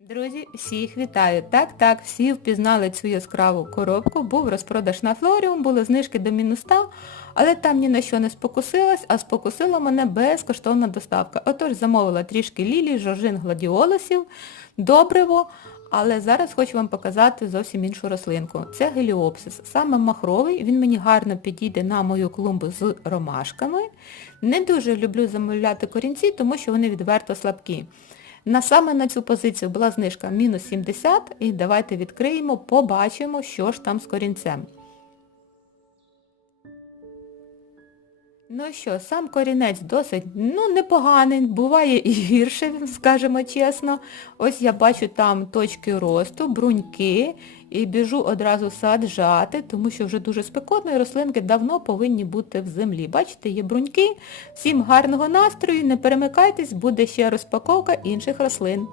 Друзі, всіх вітаю! Так, так, всі впізнали цю яскраву коробку, був розпродаж на Флоріум, були знижки до мінус 100, але там ні на що не спокусилась, а спокусила мене безкоштовна доставка. Отож, замовила трішки лілій, жоржин, гладіолусів, добриво, але зараз хочу вам показати зовсім іншу рослинку. Це геліопсис, саме махровий, він мені гарно підійде на мою клумбу з ромашками. Не дуже люблю замовляти корінці, тому що вони відверто слабкі. На саме на цю позицію була знижка мінус 70 і давайте відкриємо, побачимо, що ж там з корінцем. Ну що, сам корінець досить ну, непоганий, буває і гірше, скажімо чесно. Ось я бачу там точки росту, бруньки і біжу одразу саджати, тому що вже дуже спекотно і рослинки давно повинні бути в землі. Бачите, є бруньки. Всім гарного настрою, не перемикайтесь, буде ще розпаковка інших рослин.